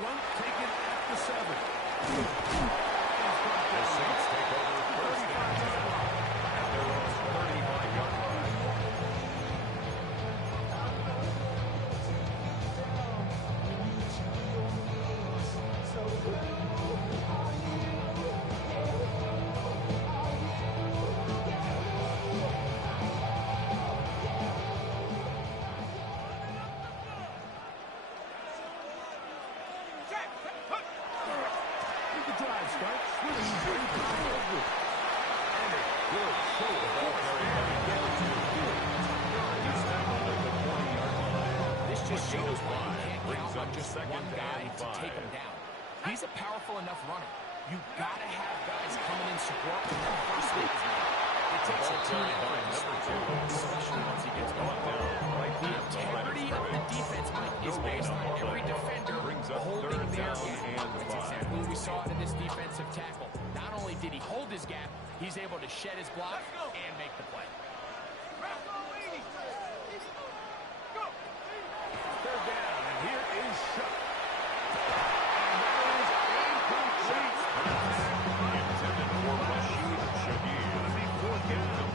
one taken at the 7. The Saints take over first and 10 at their own 35-yard line. The drive starts with a very powerful. And a good show of force. This just shows why you can't count on just one guy to take him down. He's a powerful enough runner. You gotta have guys coming in support when that first hit is made. It takes a team effort to stop him, especially once he gets going down. The integrity of the defense, Mike, is based on every defender holding their gap. That's exactly what we saw out of this defensive tackle. Not only did he hold his gap, he's able to shed his block and make the play. Third down, and here is Shuck. And that is incomplete. Intended for Rashid Shaheed. Going to be fourth down.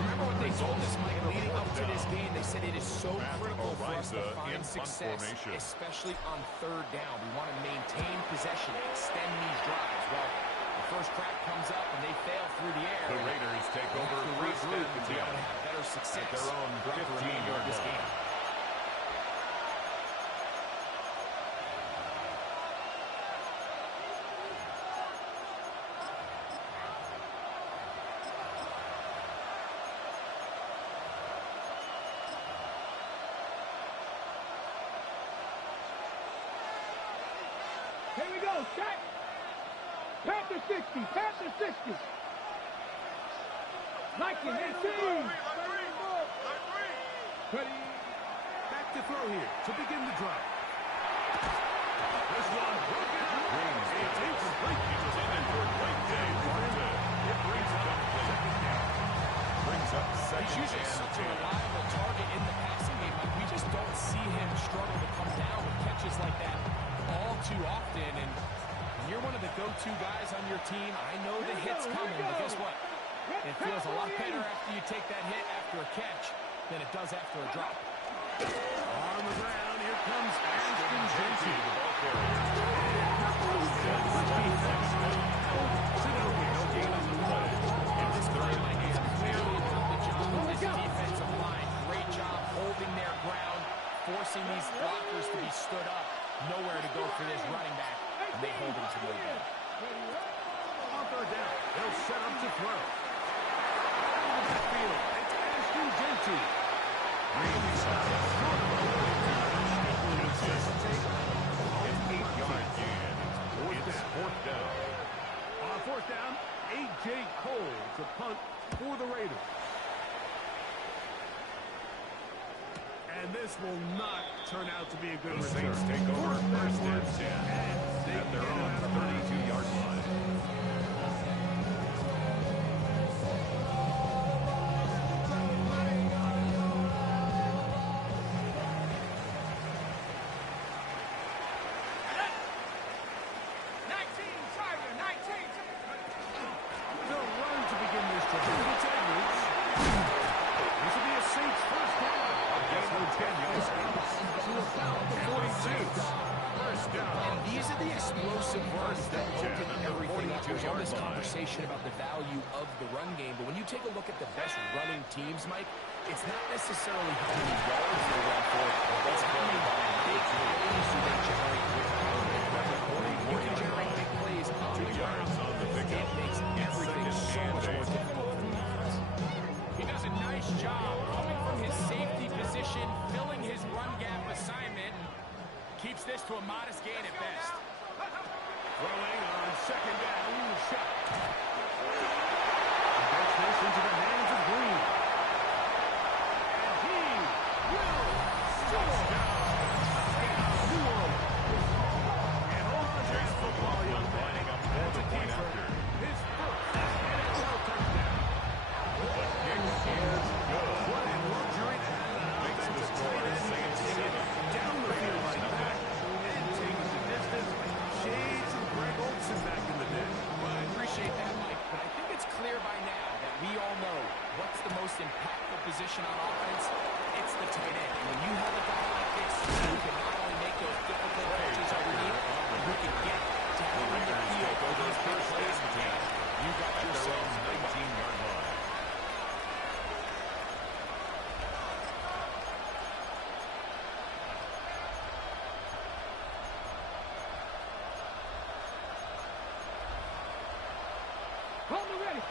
Remember what they told us, Mike, leading up to this game? They said it is so critical for us to find success, especially on third down. We want to maintain possession, extend these drives. Well, the first crack comes up, and they fail through the air. The Raiders take over first and 10 to be able to have better success at their own throughout the remainder of this 15-yard game. line. Here we go, check. Panther 60, Panther 60. Nike 18. Ready. Back to throw here to begin the drive. This one broken up. It's incomplete. Intended for Blake Day. It brings up second down. Brings up second He's usually such a reliable target in the passing game, but we just don't see him struggle to come down with catches like that all too often. And when you're one of the go-to guys on your team, I know the hit's coming, but guess what? It feels a lot better after you take that hit after a catch than it does after a drop. On the ground, here comes Ashton Jeanty. The ball carrier. No gain on the play. This play by Hayes clearly done the job of this defensive line. Great job holding their ground, forcing these blockers to be stood up. Nowhere to go for this running back, and they hold him to no good. On third down, they'll set up to throw. Backfield, it's Ashton Jeanty. Really solid. An 8-yard gain. It's fourth down. On fourth down, A.J. Cole to punt for the Raiders. And this will not turn out to be a good The return. Saints take over first and 10 at their own 32-yard line. They'll run to begin this drive. It's Edwards. This will be a Saints first down. Yes, no 10 yards. To about the 42. First down. And these are the explosive runs that open everything up. There's all this 10 at the 40-yard line. conversation about the value of the run game, but when you take a look at the best running teams, Mike, it's not necessarily how many yards they run for, it's how many big plays do they generate with the run game. You can generate big plays on the 2 yards on the pickup. It makes everything so much more difficult for the defense. He does a nice job coming from his safety position, filling his run gap assignment, and keeps this to a modest gain at best. Throwing on second down, shot. Gets this into the hands of Green. And he will score. New Orleans. And over Chase football young lining up for the point after. his first NFL touchdown. The kick is good. What a luxury to have an Makes the offensive score tight end Saints take it 7. down the field like that and take position on offense, it's the tight end. When you have a guy like this, who can not only make those difficult catches underneath, but who can get down in the field for those big plays. You got yourself 19-yard line. Hold me ready.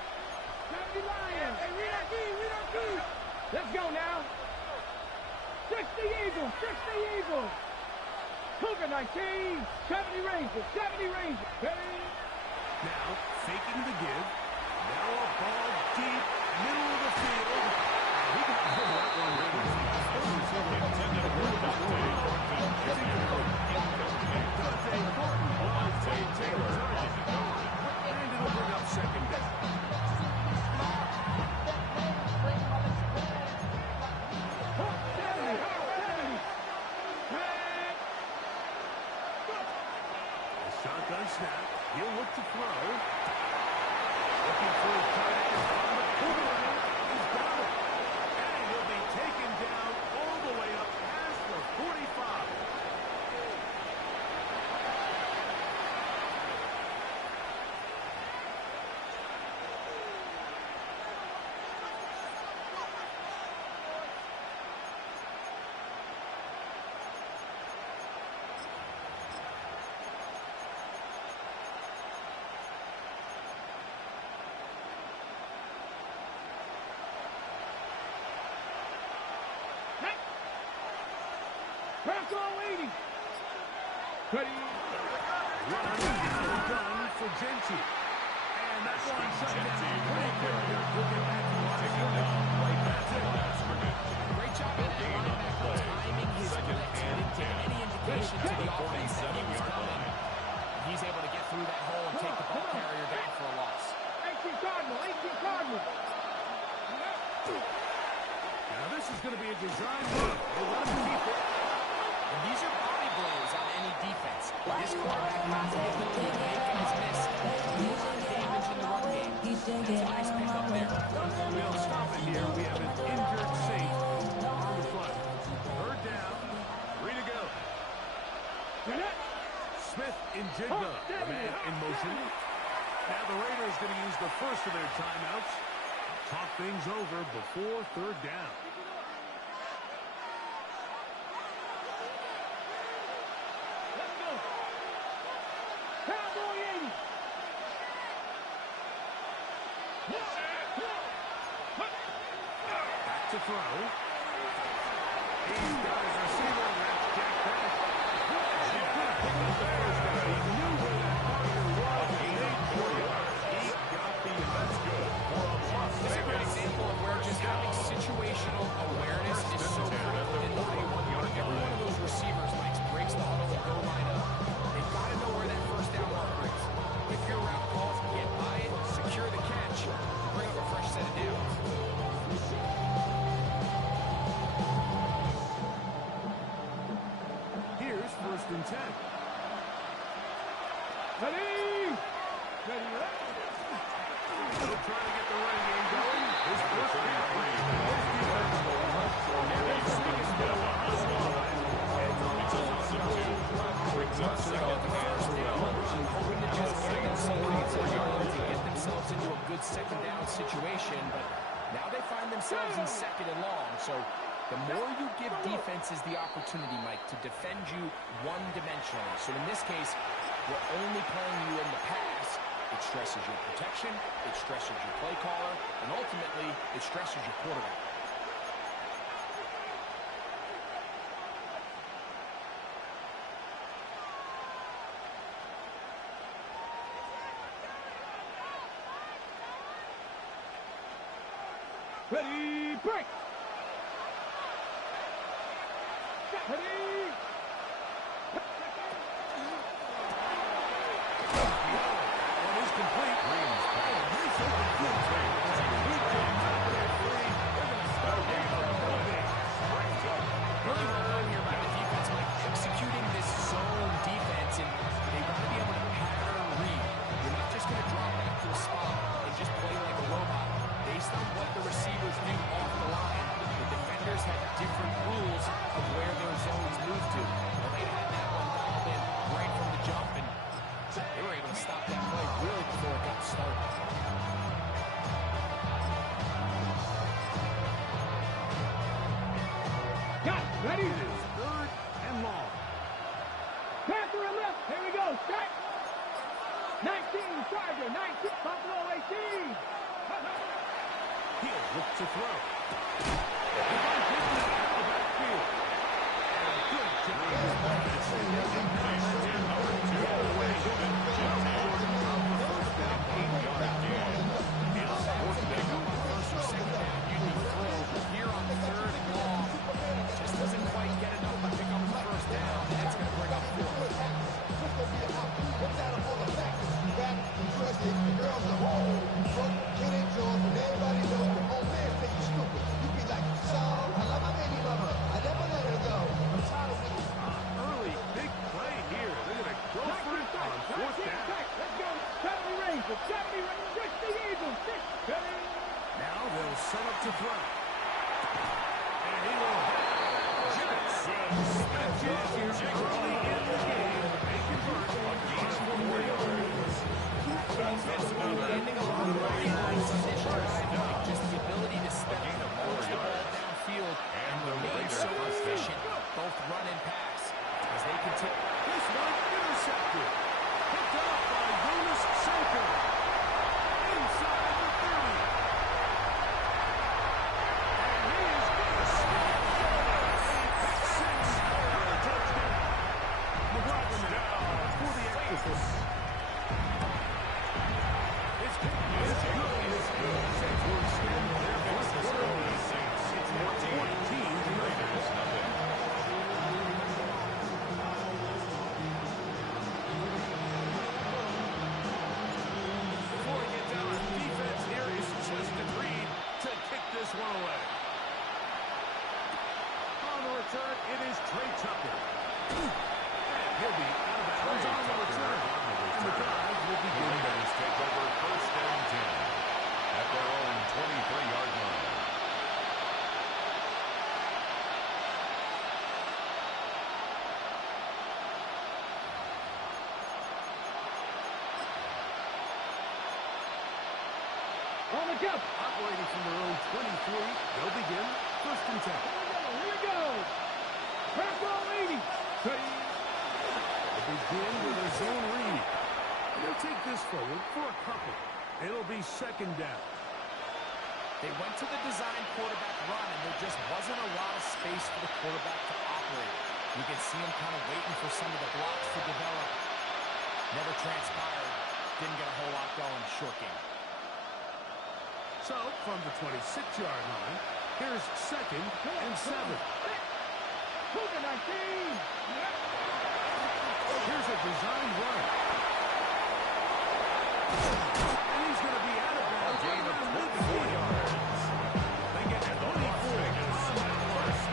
70 Lions. Hey, read that key, read that key. Let's go now. 60 Eagles, 60 Eagles. Cougar 19, 70 Rangers, 70 Rangers. Ready? Now, faking the give. Now a ball deep, middle of the field. And he got hold of that one right in the Intended for Dante Thornton Jr. Dante Thornton. Alontae Taylor on the coverage. And it'll bring up second down. Shotgun snap. He'll look to throw. Looking for his tight end on the corner. He's got it. And he'll be taken down all the way up past the 45. Press all 80. Ready? Run done for Genty. And that's one shut down pretty quick. He'll get back to line. Taken down right back to the line of scrimmage. Great job by that linebacker timing his blitz. He didn't take any indication to the offense that he was coming. He's able to get through that hole and take the ball carrier down for a loss. 18 Cardinal, 18 Cardinal. Now this is going to be a design run. They let him keep it. And these are body blows on any defense. This quarterback has the ability to make guys miss. Do a lot of damage in the run game. That's a nice pickup there. We'll stop it here. We have an injured Saint on the front. Third down. 3 to go. Smith in Jigba. Man in motion. Now the Raiders going to use the first of their timeouts. Talk things over before third down. Let's go. Cowboy 80. Back to throw. He's got his receiver. That's Jack Pettis. He could have picked up the first down. He knew where that marker was. He made 4 yards. He got the that's good for a plus. It's a great example of where just having situational awareness is so critical in the play. Every one of those receivers breaks the huddle and go line up. They've got to know where that first down marker is. If your route calls, get by it, secure the catch, bring up a fresh set of downs. Here's first and 10. Ready? Ready, ready. Still trying to get the running game going. This first down. Brings up second and 12. Hoping to just get themselves into a good second down situation, but now they find themselves in second and long. So the more you give defenses the opportunity, Mike, to defend you one-dimensionally. So in this case, we're only playing you in the pass. It stresses your protection, it stresses your play caller, and ultimately, it stresses your quarterback. Ready, break. Ready. One is complete. Nice open field. Really well done here by the defense, Mike, executing this zone defense, and they've got to be able to pattern read. You're not just going to drop back to a spot and just play like a robot. Based on what the receivers do off the line, He'll look to throw. Devon taking it out of the backfield. And a good Here on the third and long. Just doesn't quite get enough to pick up the first down. That's going to bring up fourth. early big play here. They're going to go for it on fourth down. Let's go. 70 Rangers. 70 Rangers. 60 Eagles. 60. Now they'll set up to throw. And he will have Jackson here early in the game. They convert on 4 yards. Ending a long run on some initial drive, just the ability to step in, push the ball downfield, and remain so efficient, both run and pass, as they continue. This one intercepted. Picked up by Jonas Sanko. Inside the 30. And he is going to score. A pick six for a touchdown. McLaughlin down for the Exodus. It's good. It's good. Saints will extend their first quarter lead. It's now 14 to Raiders. Before we get down on defense, here is Justin Reed to kick this one away. On the return, it is Trey Tucker. And he'll be out of bounds on the return. And the drive will begin. The Raiders take over first and 10 at their own 23-yard line. On the jump. Operating from their own 23, they'll begin first and 10. Here we go. Press all 80. They begin with a zone read. They'll take this forward for a couple. It'll be second down. They went to the design quarterback run, and there just wasn't a lot of space for the quarterback to operate. You could see him kind of waiting for some of the blocks to develop. Never transpired. Didn't get a whole lot going. Short game. So, from the 26-yard line, here's second and 7. Cougar 19. Here's a design run. And he's going to be out of bounds. A gain of 24 yards. They get 24 on that first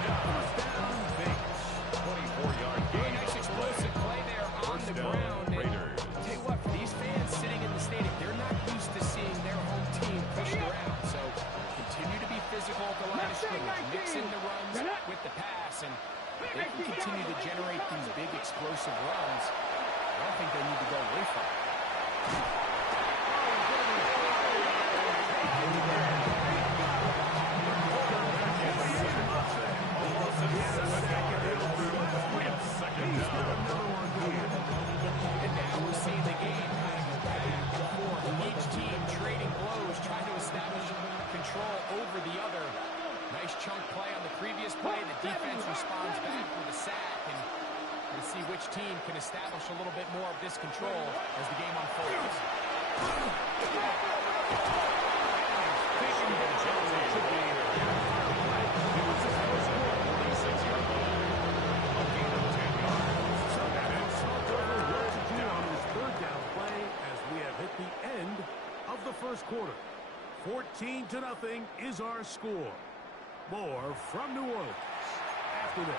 down. Vegas. 24-yard Very gain. nice explosive play there on First the down, ground. And Raiders. I'll tell you what, for these fans sitting in the stadium, they're not used to seeing their home team pushed around. So continue to be physical at the line of scrimmage. Mix in the runs with the pass. And if they can continue to generate these big explosive runs, I don't think they need to go away from it. And now we're seeing the game kind of go back and forth. Each team trading blows, trying to establish control over the other. Nice chunk play on the previous play. The defense responds back with a sack, and we'll see which team can establish a little bit more of this control as the game unfolds. First quarter. 14-0 is our score. More from New Orleans after this.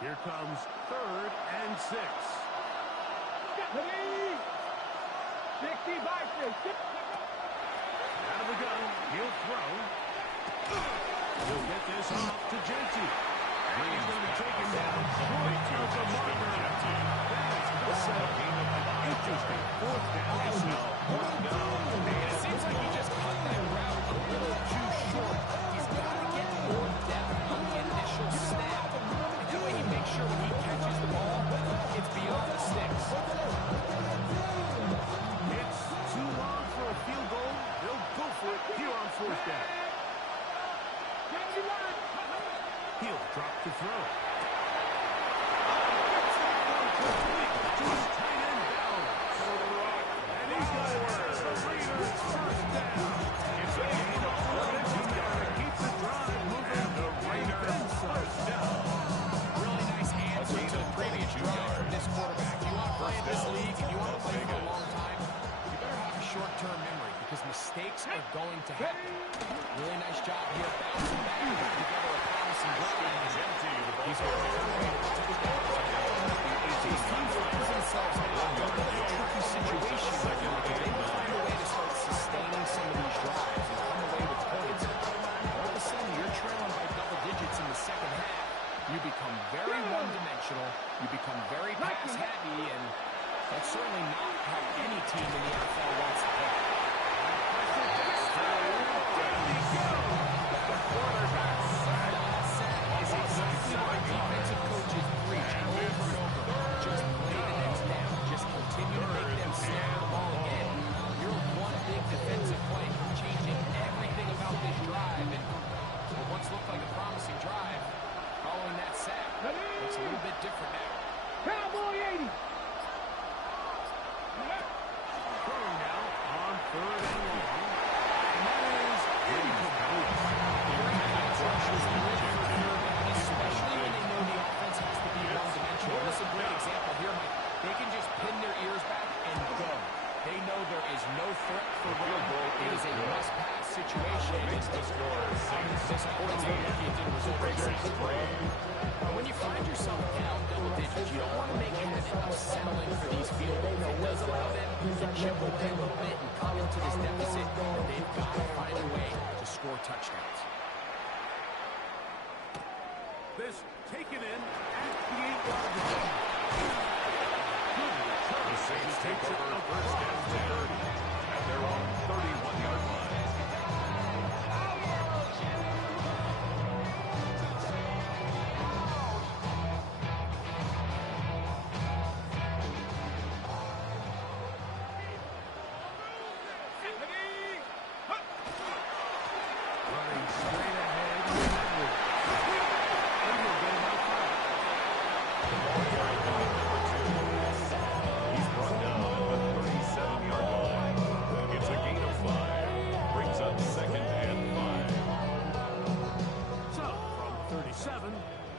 Here comes 3rd and 6. 65. Out of the gun, he'll throw. He'll get this off to Genty. And he's going to be taken down short of the marker. That is They'll settle. Interesting. Fourth down. It seems like he just cut that route a little too short. He's got to get more depth on the initial snap. And that way he makes sure when he catches the ball, it's beyond the sticks. It's too long for a field goal. They'll go for it here on fourth down. He'll drop to throw. To his tight end down. And he's nowhere. The Raiders first down. It's a gain of 4 to keep the drive moving. And the Raiders first down. Really nice answer to the previous drive from this quarterback. You want to play in this league and you want to play for a long time, you better have a short-term memory because mistakes are going to happen. Really nice job here bouncing back and putting together a promising drive. He's going to return to the touchdown. These teams find themselves in a really tricky situation. They will find a way to start sustaining some of these drives and come away with points. All of a sudden, you're trailing by double digits in the second half. You become very one-dimensional. You become very pass-happy, and that's certainly not how any team in the NFL wants to play. The quarterback sack. That sack is exactly what defensive coaches preach over and over. Just play the next down. Just continue to make them snap the ball again. You're one big defensive play, changing everything about this drive. And what once looked like a promising drive, following that sack, looks a little bit different now. Cowboy 80. Throwing now on third and long. And that is incomplete. Especially when they know the offense has to be one-dimensional. This is a great example here, Mike. They can just pin their ears back and go. They know there is no threat for real goal. It is a must-pass situation. This quarter's lucky it didn't result in when you find yourself down double digits, you don't want to make sure that settling for these field goals. It does allow them to chip away a little bit and cut into this deficit. They've got to find a way to score touchdowns. This taken in at the 8-yard line. The Saints take over first and 10 at their own 31-yard line. Running straight ahead with Edwards. And he'll get him out front. The ball carried by number 2. He's brought down at the 37-yard line. It's a gain of 5. Brings up second and 5. So, from 37,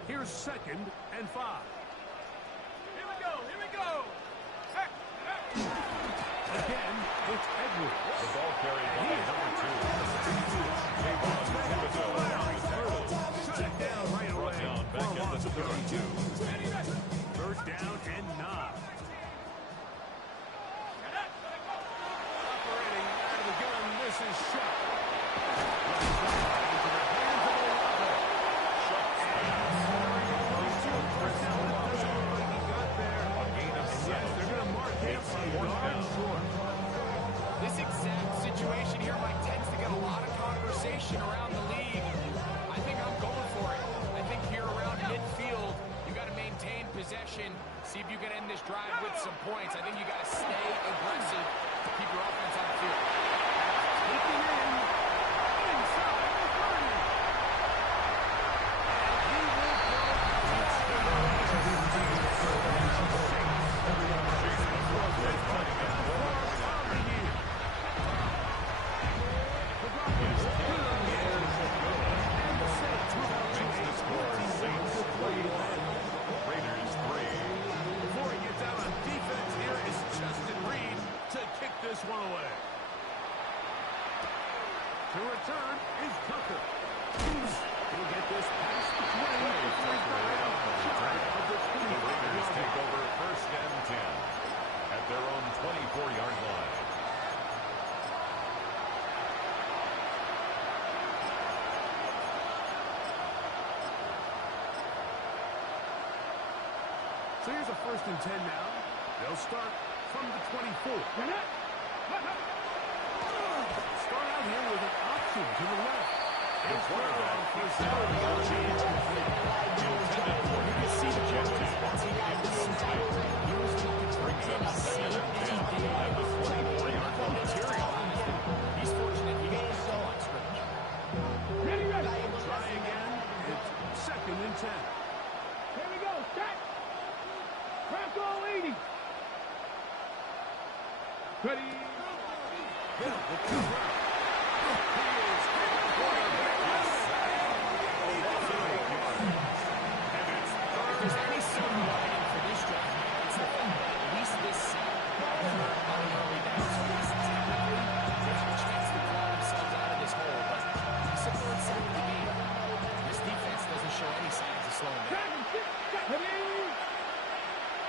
here's second and 5. Here we go. Here we go. Again, it's Edwards. The ball carried by number 2. Kayvon Thibodeau. Shut it down right away. Brought down back at the 32. Third down and 9. Operating out of the gun, this is Shuck. Into the hands of Olave. Close to a first down. He got there. A gain of 7. Yes, they're going to mark him a yard short. This exact situation here, Mike, tends to get a lot of conversation around the league. I think I'm going for it. I think here around midfield, you got to maintain possession, see if you can end this drive with some points. I think you got to stay aggressive to keep your offense on the field. Taking in inside the 30. And he will go Makes the score Saints 3. Raiders 3. Before he gets out on defense, here is Justin Reed to kick this one away. To return is Tucker. He'll get this past the 20 before he's got it out shy of the The Raiders 25-yard take line. over first and 10 at their own 24-yard line. So here's a first and 10 now They'll start from the 24. Start out here with an option to the left. The quarterback is out of the chance intended for him. You can see the gesture. He was looking to bring up second and 10 at the 24-yard line. Material, honestly. He's fortunate he got the ball on scrimmage. Ready. Try again. It's second and 10. Here we go. Set. Bronco 80. Ready. Hill with 2 rounds. He is hit. If there's any silver lining for this drive, it's the fact that at least this side hurt on the early downs. Technically, they have a chance to claw themselves out of this hole, but it's a third side of the game. This defense doesn't show any signs of slowing down. Ready.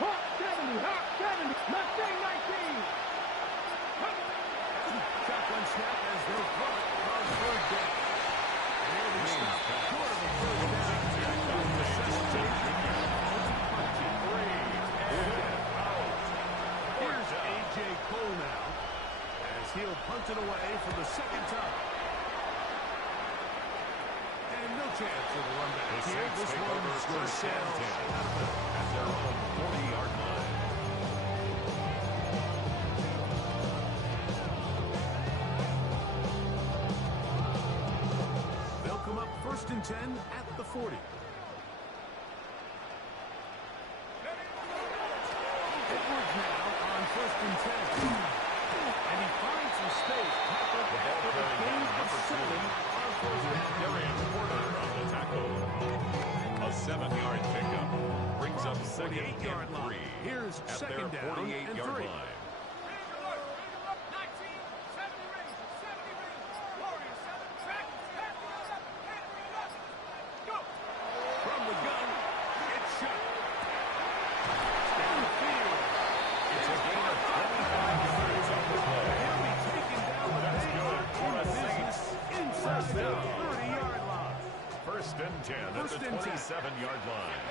Hawk 70. Hawk 70. Mustang 19. Shotgun snap as they'll throw it on third down. And they stop short of a third down. Here's A.J. Cole now as he'll punt it away for the second time. And no chance of a run back The here. Saints This take one's over going to first sail and 10 out of bounds. at their own 40-yard line. They'll come up first and 10 at the 40. Edwards now on first and 10. And he finds some space. Tackled after a gain of 7 on first down. Darian Porter on the tackle. A 7-yard pickup brings up second 48-yard and line. 3 Here's at second their down and 48-yard 3. line. From the gun, it's shot. Downfield. It's a gain of 25 yards on the play. He'll be taken down with That's a good for the business Saints. inside the 30-yard line. First and 10 at First the and 10. 27-yard line.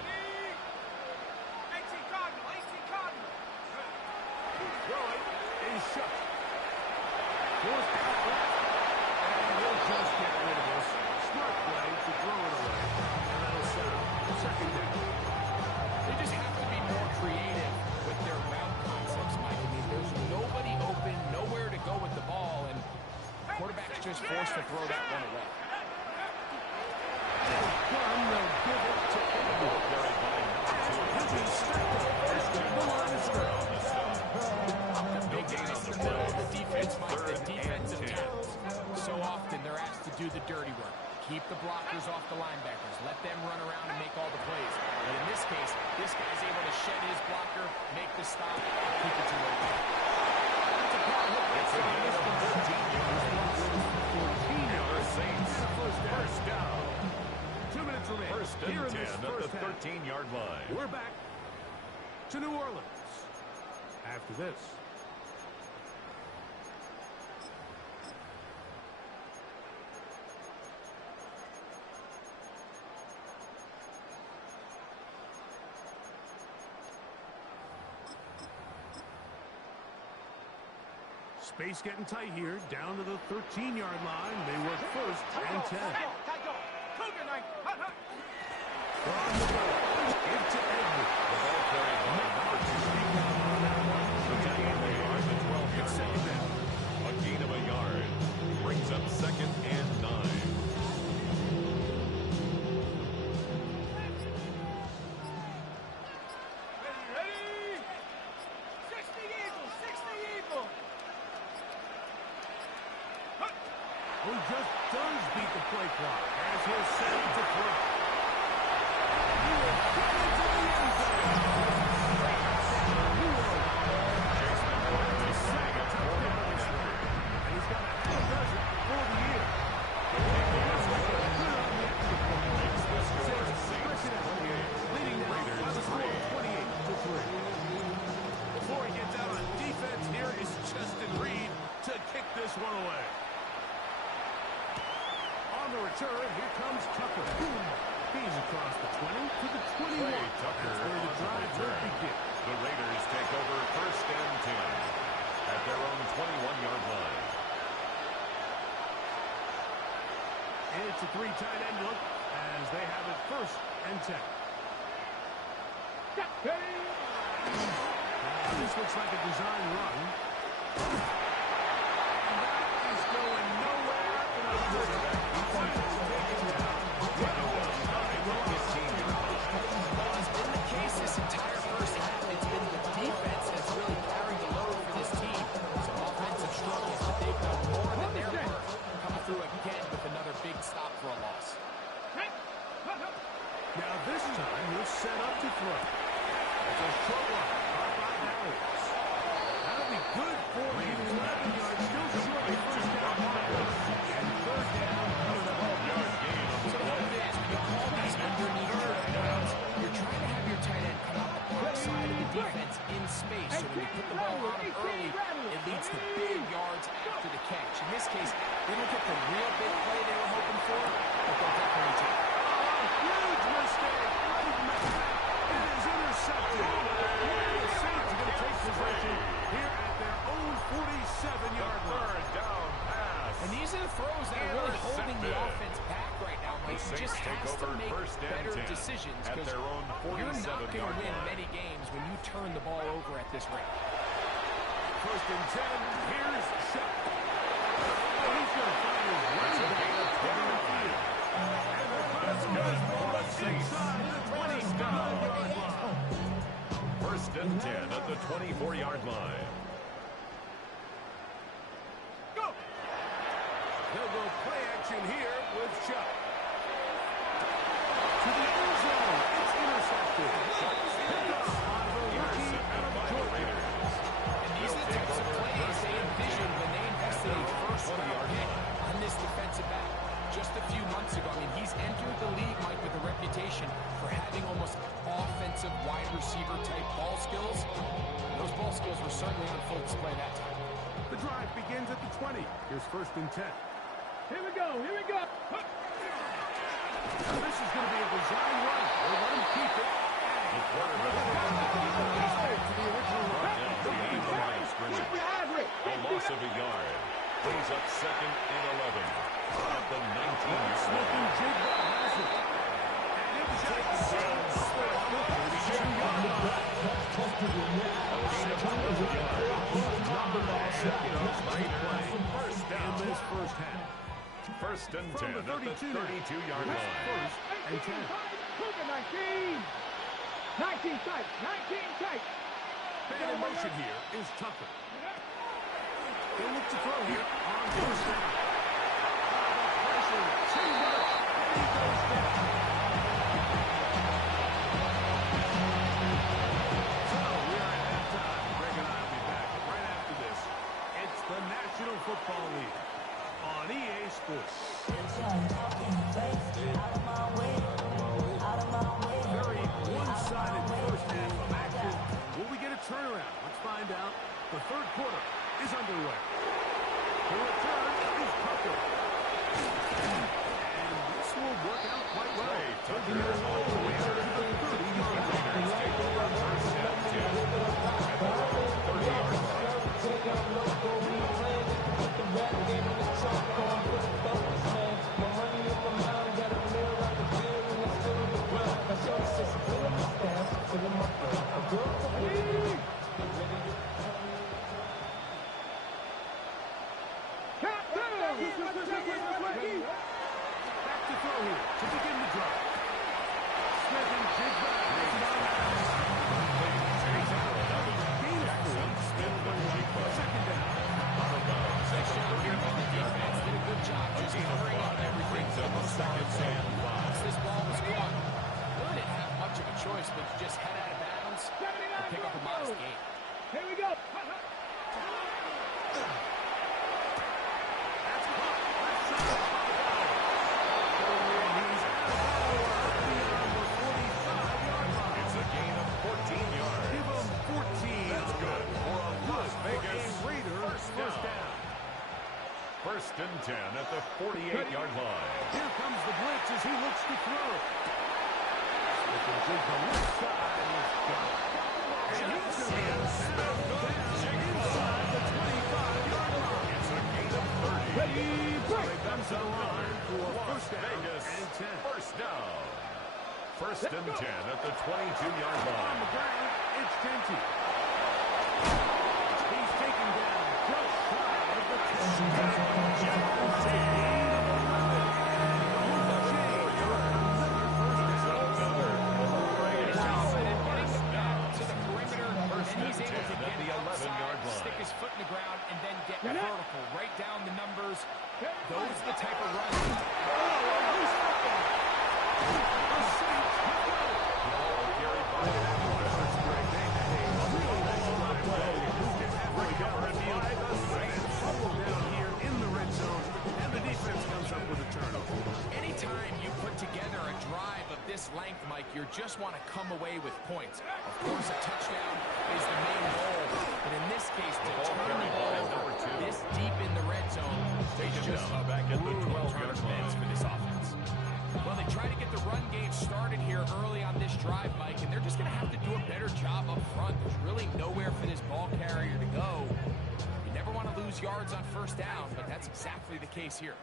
Throwing is shut. Forced out left. And he'll just get rid of this. Smart play to throw it away. And that'll set up second down. They just have to be more creative with their route concepts, Mike. I mean, there's nobody open, nowhere to go with the ball, and quarterback's just forced to throw that one away. Gun, they'll give it to Edwards. Carried by He'll be stripped up at the line of scrimmage. no gain on the play. The defense, Mike, the Third and defensive 10. tackles. So often they're asked to do the dirty work. Keep the blockers off the linebackers. Let them run around and make all the plays. But in this case, this guy's able to shed his blocker, make the stop, and keep it to where it's at. That's a power hook. It's a gain of 14 yards. 14 yards. Saints And a first down. 2 minutes remaining. First and Here in 10 this at the first half. 13-yard line. We're back to New Orleans after this. Space getting tight here. Down to the 13-yard line. They work first and 10. From the goal. Give to Edwards. The ball carried by number 2. Protecting the yard, the 12-yard Second line. down. A gain of a yard brings up second and 9. Who just does beat the play clock as he'll set it to throw. He will get it to the end zone. Chase McCoy The is setting second up touchdown for this him. year. And he's got a half a dozen for the year. Makes the score Saints 28. leading now by Raiders the score 3. 28-3. Before he gets out on defense, here is Justin Reed to kick this one away. On the return, here comes Tucker. He's across the 20 to the 21. Tucker That's where the on the drive will return. begin. The Raiders take over 1st and 10 at their own 21-yard line. It's a 3 tight end look as they have it 1st and 10. This looks like a design run. That is going nowhere. In the case this entire first half, it's been the defense that's really carrying the load for this team. Some offensive struggles, but they've done more than their work, coming through again with another big stop for a loss. Now this time he'll set up to throw. It's a short one. That'll be good for him. 11 yards, still short of first down marker. And third down, out of the 12-yard gain. So what it is, we call these underneath third downs. You're trying to have your tight end come out the far side of the defense in space. So when you put the ball on him early, it leads to big yards after the catch. In this case, they don't get the real big play they were hoping for, but they'll definitely take it. Huge mistake. It is intercepted. The Saints are going to take possession here at their own 47-yard line. Third down pass. And these are the throws that are really holding the offense back right now. Mike, The he just Saints take has to over make 1st and better 10 decisions at because their own you're not going 47-yard to win line. many games when you turn the ball over at this rate. 1st and 10. Here's Shuck. He's going to find his way back down the field. And the pass goes inside the 25-yard line. 1st and 10 at the 24-yard line. Go! They'll go play action here with Shuck. To the end zone. It's intercepted. Picked up by the rookie out of Georgia. And these are the types of plays they envisioned when they invested a first-round pick on this defensive back. Just a few months ago, I mean, he's entered the league, Mike, with a reputation for having almost offensive wide receiver type ball skills. Those ball skills were certainly on full display that time. The drive begins at the 20. Here's 1st and 10. Here we go. Here we go. Now this is going to be a design run. They'll let him keep it. The quarterback He's back to the original run. down to the end of the line of scrimmage. A loss of a yard. Brings up 2nd and 11 at the 19-yard Smith line. and Jigba has it. And it takes Smith on the 32-yard line. First down. In this first half. 1st and 10 From the at the 32 now. 32-yard It's line. 1st and 10. Cougar 19. 19 tight. 19 tight. Man in motion here is Tucker. They look to throw here on 1st down. Pressure too much. And he goes down. So we are at halftime. Greg and I will be back right after this. It's the National Football League on EA Sports. Very one-sided first half of action. Will we get a turnaround? Let's find out. The third quarter is underway. The return is Tucker. And this will work out quite well. Taking it all the way out to the 30-yard line. Take over 1st and 10 at their own 30-yard line. Back to throw here to begin the drive. Smith and Jigba. Second down. Nice job here by the defense. Did a good job just covering up everything. Once this ball was caught, really didn't have much of a choice but to just head out of bounds and pick up a modest gain. Here we go. That's caught. Left side. And he's beyond the 45-yard line. It's a gain of 14 yards. Give him 14. That's good for a Las Vegas A Raider first down. 1st and 10 at the 48-yard line. Here comes the blitz as he looks to throw. Smith and Jigba left side is gone. To the line for first down and 10. First down. First and 10 at the 22-yard line. On the ground, it's Genty. He's taken down just shy of the 11-yard line. Stick his foot in the ground and then get vertical. Write down the numbers. Those are the type of runs. Anytime you put together a drive of this length, Mike, you just want to come away with points. Of course, a touchdown is the main goal, but in this case, to turn the ball this deep in the red zone is just back at the 12-yard line for this offense. Well, they try to get the run game started here early on this drive, Mike, and they're just going to have to do a better job up front. There's really nowhere for this ball carrier to go. You never want to lose yards on first down, but that's exactly the case here.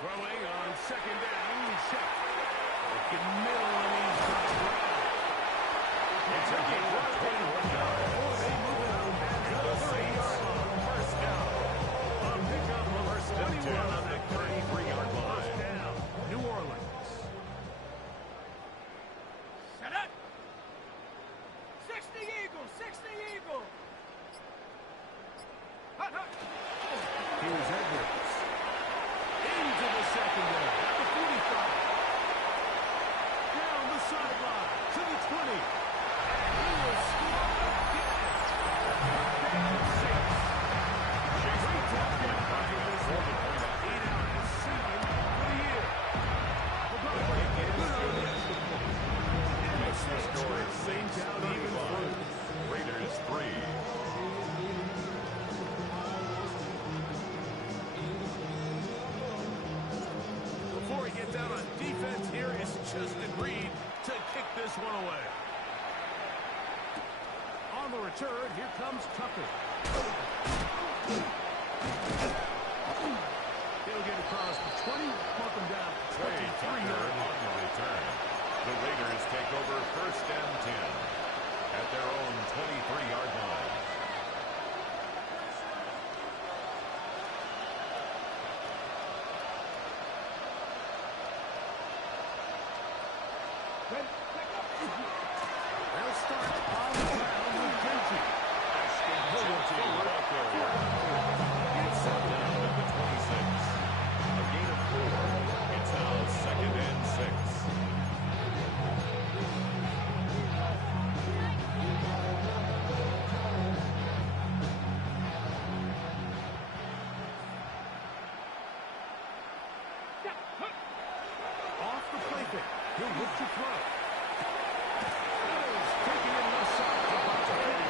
Throwing on second down, shot. Looking middle, and he's got ground. It's a game of 21 yards. They move it on back to the 30-yard line. First down. A pickup of first and 10 on that 33-yard line. First down, New Orleans. Set up. 60 Eagles, 60 Eagles. Hut, hut. Here's Edwards. Into the secondary at the 45. Down the sideline to the 20. And he will score again. Down 6. Great tackle by this one. 8 out of 7 for the year. We're going to break it. And the score Saints out even further. Raiders 3. Before he gets out on defense, here is Justin Reed to kick this one away. On the return, here comes Tucker. He'll get across the 20, mark him down 23-yard on the return. The Raiders take over first and 10 at their own 23-yard line. They'll start on the ground with Genty. It's down at the 26. A gain of 4. It's now second and 6. Off the play pick. He'll look to throw. Taking it left side. About to hit.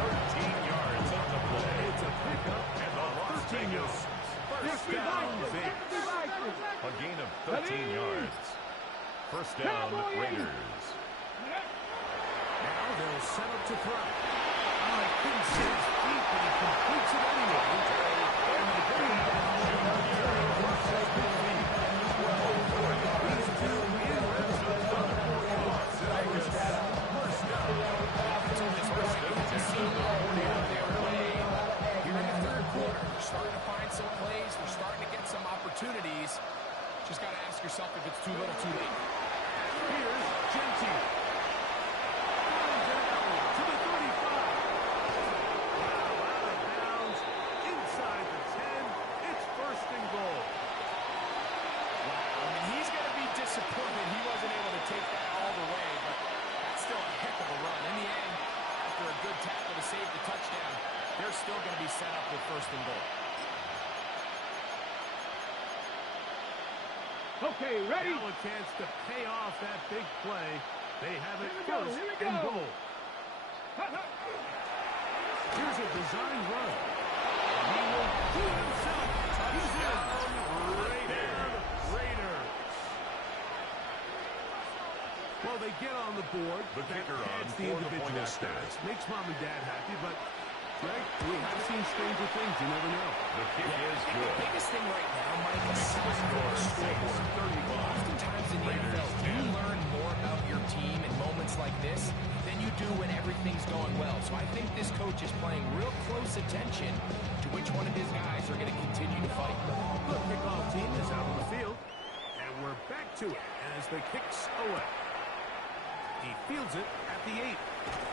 13 yards on the play. It's a pickup And the Las 13 Vegas yards. first down Vegas. A gain of 13 yards. First down Raiders. Now they'll set up to throw. Oh, he couldn't see his feet, but he completes it anyway. And they bring him down. These two in red zone on the 4 yards. Vegas first down. Here in the third quarter, they're starting to find some plays. They're starting to get some opportunities. Just got to ask yourself if it's too little, too late. Here's Genty. To the 35. Wow, out of bounds. Inside the 10. It's first and goal. I mean, he's going to be disappointed he wasn't able to take that all the way, but that's still a heck of a run. In the end, after a good tackle to save the touchdown, they're still going to be set up with first and goal. Okay, ready? Now a chance to pay off that big play. They have it Here we go, first here we and go. goal. Here's a design run. He will do it himself. He's in. Raiders. they get on the board. The kicker on adds the for the point individual after. stats. Makes mom and dad happy, but Greg, we have seen stranger things. You never know. The kick is The good. biggest thing right now, Mike, is The score is 34-35. oftentimes in the NFL, you learn more about your team in moments like this than you do when everything's going well. So I think this coach is paying real close attention to which one of his guys are going to continue to fight. The kickoff team is out on the field, and we're back to it as the kicks away. He fields it at the 8.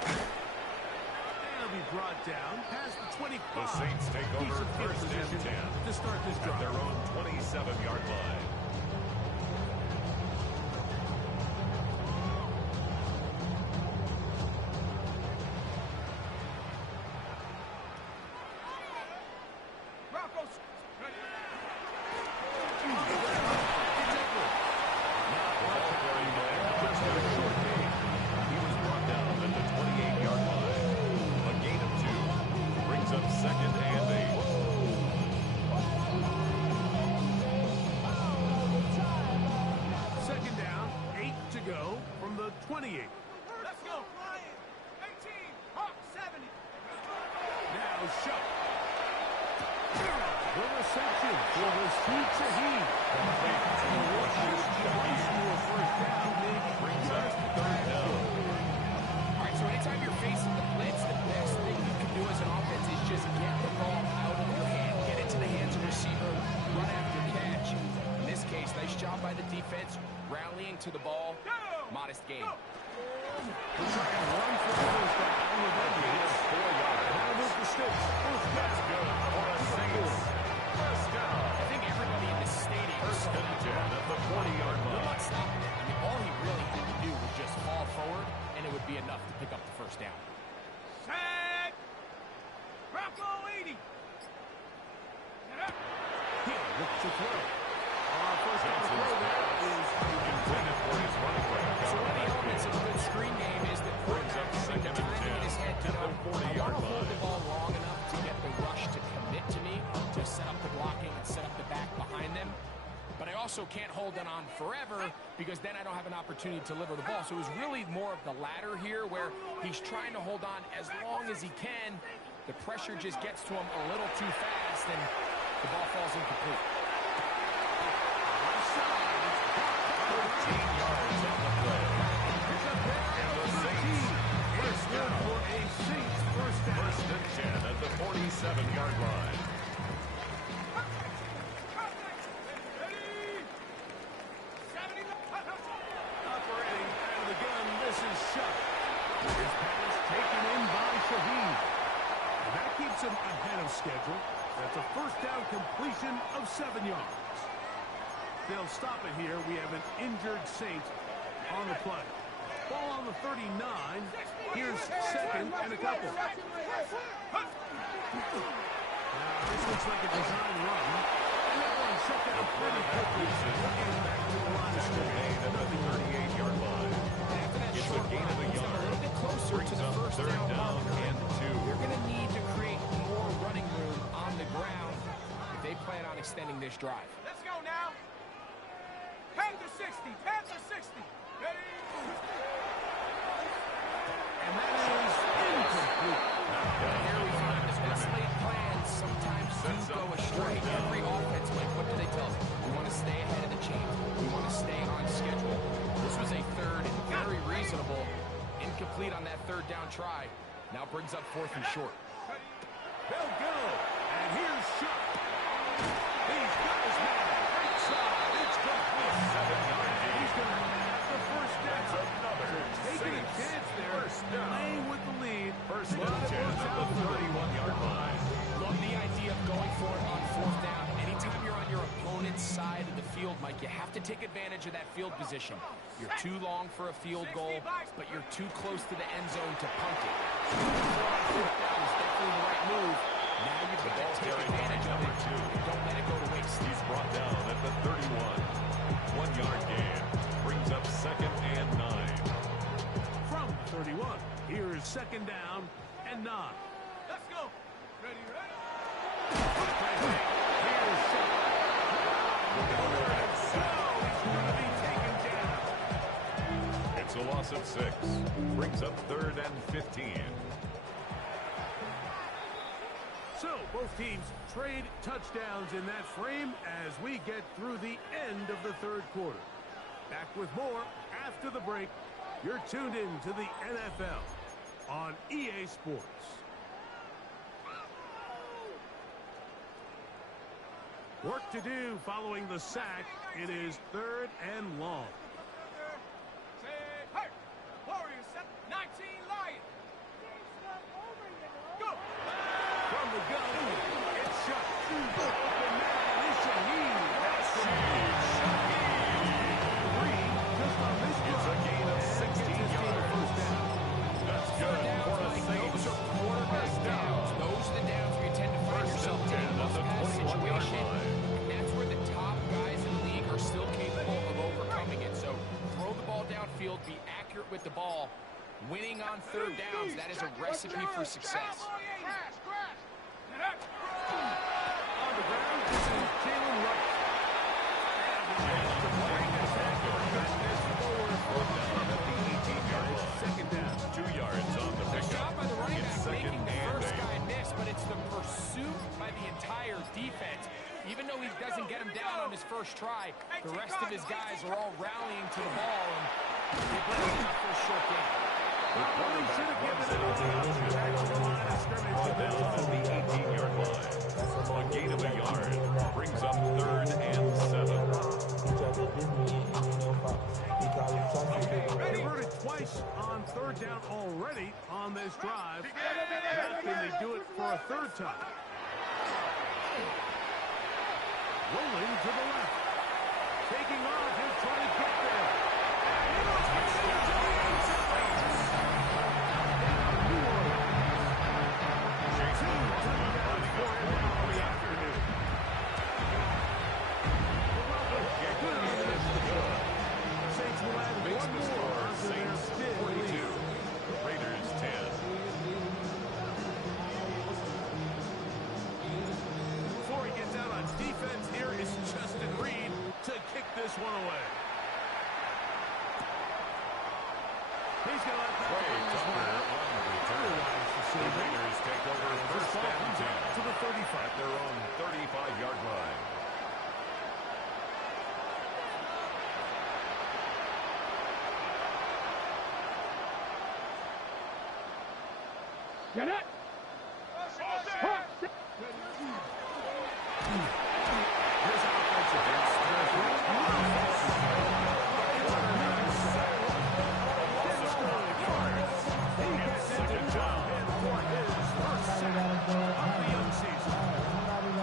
And he'll be brought down past the 25. The Saints take over Decent field first and position 10 to start this at drive. their own 27-yard line. Broncos. Just a short gain. He was brought down at the 28-yard line. A gain of 2 brings up second and 8. Second down, 8 to go from the 28. Let's go. Flying. 18. Hawk 70. Now shot. The reception for Rashid Shaheed. Brings up third down. All right, so anytime you're facing the blitz, the best thing you can do as an offense is just get the ball out of your hand, get it to the hands of the receiver, run after catch. In this case, nice job by the defense, rallying to the ball, modest gain. We're trying one for the first down. It's 4 yards. Now move the sticks. First That's down. good for a Saints. First down. I think everybody in this stadium First saw and that 10 at the 40-yard Good luck line. stopping it. I mean, all he really had to do was just fall forward, and it would be enough to pick up the first down. Set. Bronco 80. Get up. Hill looks to throw. First down Johnson's throw there pass. is Intended for his running back. So one of the elements of a good screen game is that Brings up second and 10 in his head. at the 40-yard I want to hold line. the ball long enough to get the rush to commit to me, to set up the blocking and set up the back behind them. But I also can't hold it on forever because then I don't have an opportunity to deliver the ball. So it was really more of the latter here where he's trying to hold on as long as he can. The pressure just gets to him a little too fast and the ball falls incomplete. 13 yards on the play. And the Saints first down. for a Saints first down. First and 10 at the 47-yard line. Ready. 70. Operating out of the gun, this is Shuck. His pass taken in by Shaheed. And that keeps him ahead of schedule. That's a first down completion of 7 yards. They'll stop it here. We have an injured Saint on the play. Ball on the 39. Here's second and a couple. Now, this looks like a design run. And that one shut down pretty quickly. And back to the line of scrimmage. Gain at the 38-yard line. After that It's a short gain run, of a he's yard. a little bit closer to Brings the up first third down down marker. and 2. They're going to need to create more running room on the ground if they plan on extending this drive. Let's go now. Panther 60. Panther 60. Ready. And that is incomplete. Here we find the best laid plans sometimes do go astray. Every offense, like, what do they tell us? We want to stay ahead of the chain. We want to stay on schedule. This was a third and very reasonable. Incomplete on that third down try. Now brings up fourth and short. They'll go. And here's Shuck. He's got his man. Right side. It's complete. 7-yard gain. He's going to have the first That's down. another Taking a Saints chance there. first down. Laying with the lead. First and But it 10 works at out the for them. 31-yard line. Love the idea of going for it on fourth down. Anytime you're on your opponent's side of the field, Mike, you have to take advantage of that field position. You're too long for a field goal, but you're too close to the end zone to punt it. Fourth down is definitely the right move. Now you've got to take advantage of it and don't let it go to waste. He's brought down at the 31. 1-yard gain. Brings up second and 9. From 31. Here is second down and 9. Let's go. Ready, ready. Here's Shuck. He's going to be taken down. And It's a loss of 6. Brings up 3rd and 15. So, both teams trade touchdowns in that frame as we get through the end of the third quarter. Back with more after the break. You're tuned in to the NFL on EA Sports. Work to do following the sack. It is 3rd and long. From the gun, it's shot. Open man is Shaheed. That's Shaheed. Three, just on this It's a gain of 16 yards. First down. That's good for a save. Those are quarterback downs. Those are the downs where you tend to find yourself in and this on the kind of 21-yard situation. line. And that's where the top guys in the league are still capable of overcoming it. So throw the ball downfield, be accurate with the ball. Winning on 3rd downs, that is a recipe for success. On the ground, this is Jalen Wright. And to bring this accurate business forward for the 18-yard line. Second down. 2 yards on the Good pickup. job by the running It's back making 2nd the and first 8. guy miss, but it's the pursuit by the entire defense. Even though he doesn't get him down on his first try, the rest of his guys are all rallying to the ball, and they bring him up for a short game. The quarterback runs it down at the 18-yard line. A gain of a yard brings up 3rd and 7. Converted twice on 3rd down already on this drive. How can they do it for a 3rd time? Rolling to the left. Taking off. He'll try to get there. Makes the score Saints 42. Raiders 10. Before he gets out on defense, here is Justin Reed to kick this one away. He's going to Play Tucker on the return. The Raiders take over 1st and 10 to the 35. at their own 35-yard line. Get it! Second down.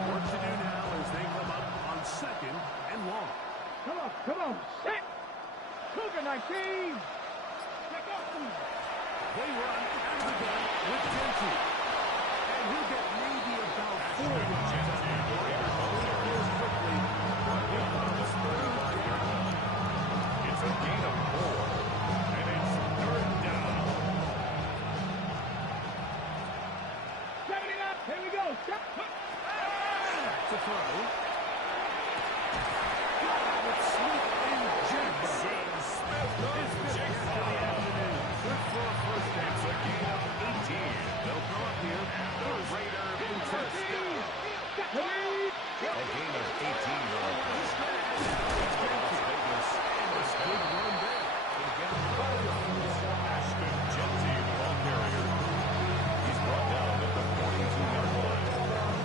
Work to do now as they come up on 2nd and long. Come on, set! Cougar 19! They run out of the gun with Gentry. And he'll get maybe about 4 yards out of that. Real quickly, but here comes 3rd down. It's a gain of 4, and it's 3rd down. 79! Here we go! To throw. With Smith and Jigba. His 5th catch of the afternoon. Good for a first down. It's a gain of 18. They'll throw it here. The Raider intercepts. A gain of 18 yards. Las Vegas. First Good down. run there. Ashton Jeanty, ball carrier. He's brought down at the 42-yard line.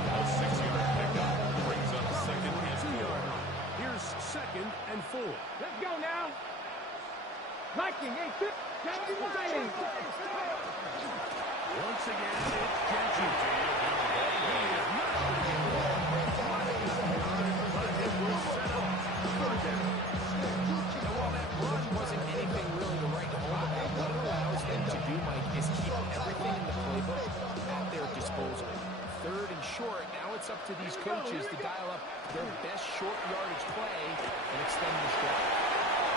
A 6-yard pickup brings up 2nd and 4. Here's 2nd and 4. Let's go now! Viking, hey, tip! County Lions! Once again, it's Gentry. But it will set up 3rd down. And while that run wasn't anything really to write home about, what it allows them to do, Mike, is keep everything in the playbook at their disposal. 3rd and short, now it's up to these coaches to dial up their best short yardage play and extend this drive.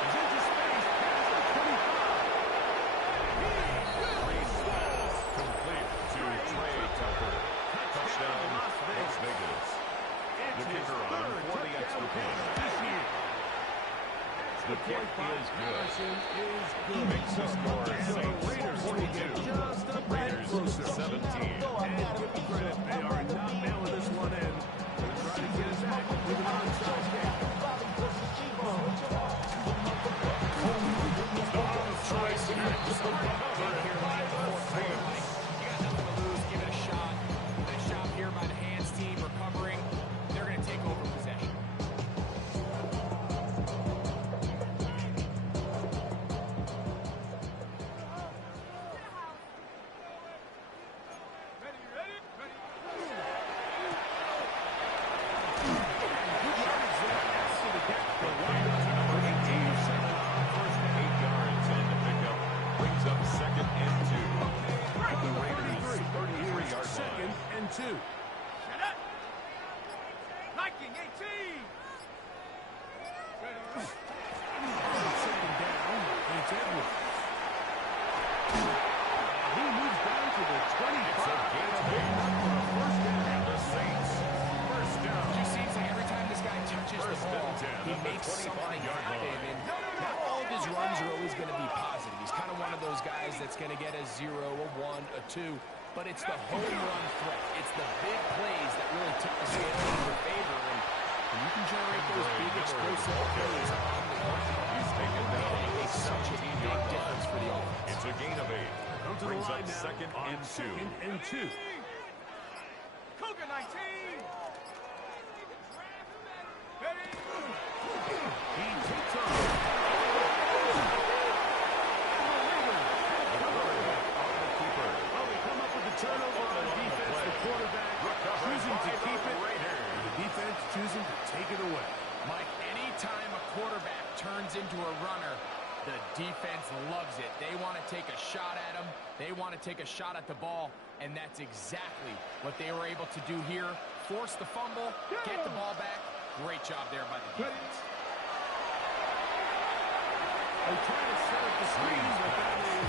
He's into space. Here's the 25. Complete to Trey Tucker. Touchdown, Las Vegas. The kicker on for the extra point. This year. The kick is good. Harrison is good. Makes the score And the 6-42. Raiders will get just a bit Raiders closer. 17. And give them credit, they are not mailing this one in. They're trying to get it back with an onside kick. Choice here. Just a cover here by the fourth quarter. Like, you got nothing to lose. Give it a shot. Nice job here by the hands team recovering. They're going to take over possession. Second and 2. Liking 18. Second down. It's Edwards. He moves down to the 25. First down. And the Saints, first down. It just seems like every time this guy touches the First ball, and 10 he at the makes something 25-yard happen. line. And not all of his runs are always going to be positive. He's kind of one of those guys that's going to get a 0, a 1, a 2. But it's the home run threat. It's the big plays that really tip the scale in your favor. And you can generate those big explosive plays on the ground. He's taken down. It makes such a big difference for the offense. It's a gain of 8. Come to the Brings line up now second on and 2. second and 2. Cougar 19. He takes off. Well, they come up with the turnover on defense. The quarterback choosing to keep it. And the defense choosing to take it away. Mike, anytime a quarterback turns into a runner, the defense loves it. They want to take a shot at him. They want to take a shot at the ball, and that's exactly what they were able to do here. Force the fumble, get the ball back. Great job there by the defense. They try to set up the screen, but that is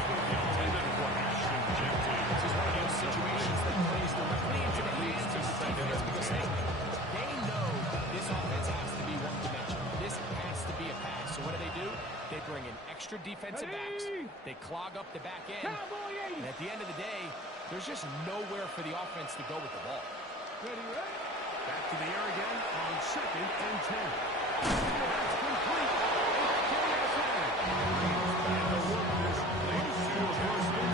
This is one of those situations that plays directly into the hands of the defense because they know this offense has to be one-dimensional. This has to be a pass. So what do? They bring in extra defensive backs. They clog up the back end. And at the end of the day, there's just nowhere for the offense to go with the ball. back to the air again on second and 10. That's complete. It's KSA. And the Warriors lead to a first and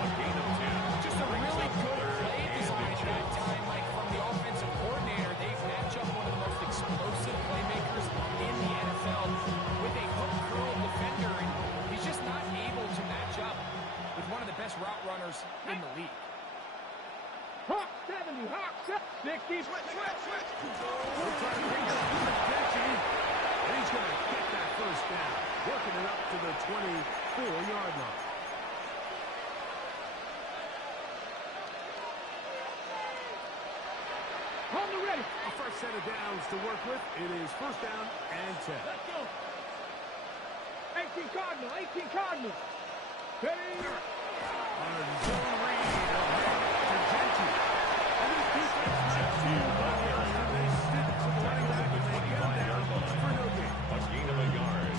A gain of 10. Just a really good play design at that time, Mike, from the offensive coordinator. They match up one of the most explosive playmakers in the NFL with a hook curl defender, and he's just not able to match up with one of the best route runners in the league. Hawk 70, Hawk 60. We're trying to bring up attention. And he's going to get that first down. Working it up to the 24-yard line. On the ready. A first set of downs to work with. It is first down and 10. Let's go. 18 Cardinal, 18 Cardinal. Ready. On a zone read. To Gentry. And his defense Gentry back there. They stick to the running back and they get him down for no gain. A gain of a yard.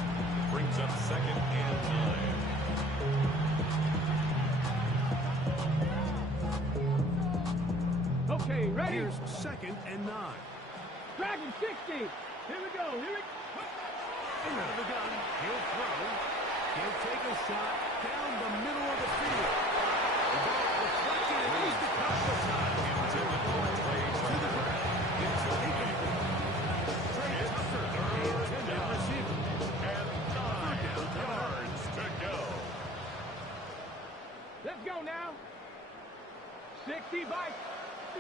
Brings up second and 9. Okay, ready. Here's second and 9. Dragon 60. Here we go. Here we go. Out of the gun. He'll throw. He'll take a shot down the middle of the field. The ball deflected at least a couple of times. Intended for a play To the ground. It's taken. Trey Tucker, the intended receiver. and 9 yards to go. Let's go now. 60 by.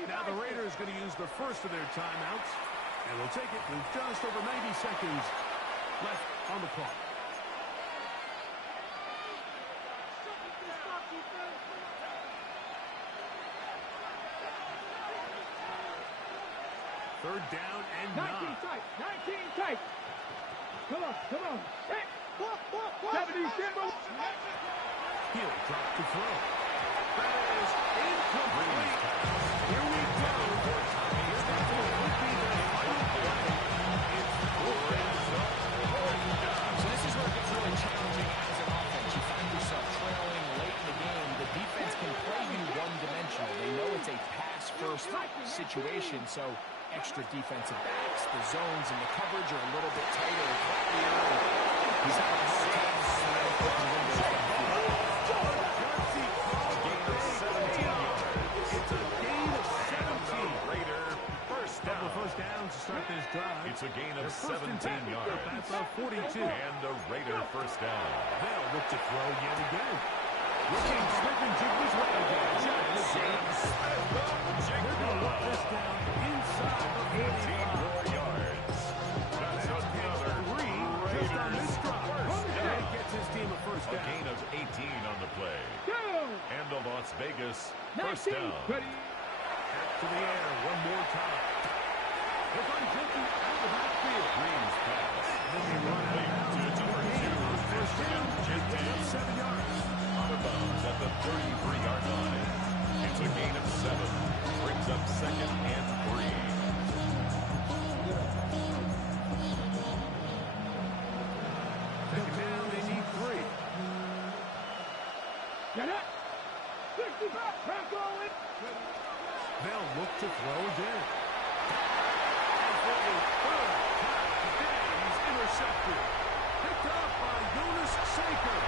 Now the Raiders going to use the first of their timeouts. And we'll take it with just over 90 seconds left on the clock. Third down and 19 9. tight. 19 tight. Come on, come on. Hey. 70 symbol. He'll drop to throw. That is incomplete. Here we go. This would be the final play. It's 4 and 0. gets really challenging as an offense. You find yourself trailing late in the game. The defense can play you one-dimensional. They know it's a pass-first situation, so extra defensive backs, the zones and the coverage are a little bit tighter and crappier. He's having a hard time finding open windows downfield. Gain of 17 yards. It's a gain of 17. Raider first down. Couple first downs to start this drive. It's a gain of They're first and 17 yards. At the 42. And a Raider first down. They'll look to throw yet again. Looking Smith and Jigba's way again. They're going to look this down inside the 18 more yards. That's another just on this drive. first He down. gets his team a first A down. gain of 18 on the play. And a Las Vegas first 19. down. Ready. To the air one more time. They're going to take him out of the backfield. Green's pass. Then they run out of bounds. To number 2. First down. They get 7 yards. Out of bounds at the 33-yard line. It's a gain of 7. Brings up second and 3. Second down, they need 3. Get it. 65. Back going. They'll look to throw again. And for the third time today, he's intercepted. Picked up by Jonas Saker.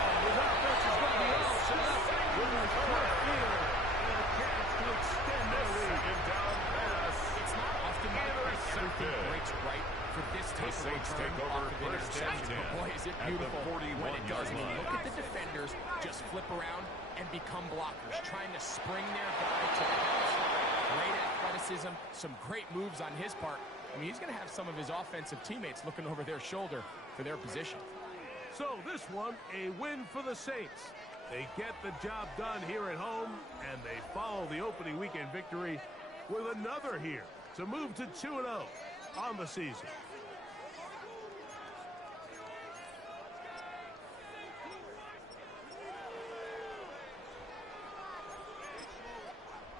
And his offense is going to be all set up. With his left field. And a chance to extend their lead. Second down pass. It's not often that everything breaks right for this The type of Saints return take over off of first and interception. 10 But boy, is it at the beautiful when it 41-yard doesn't. line. Look at the defenders just flip around and become blockers, trying to spring their guy to the house. Great athleticism, some great moves on his part. I mean, he's going to have some of his offensive teammates looking over their shoulder for their position. So this one, a win for the Saints. They get the job done here at home, and they follow the opening weekend victory with another here to move to 2-0 on the season.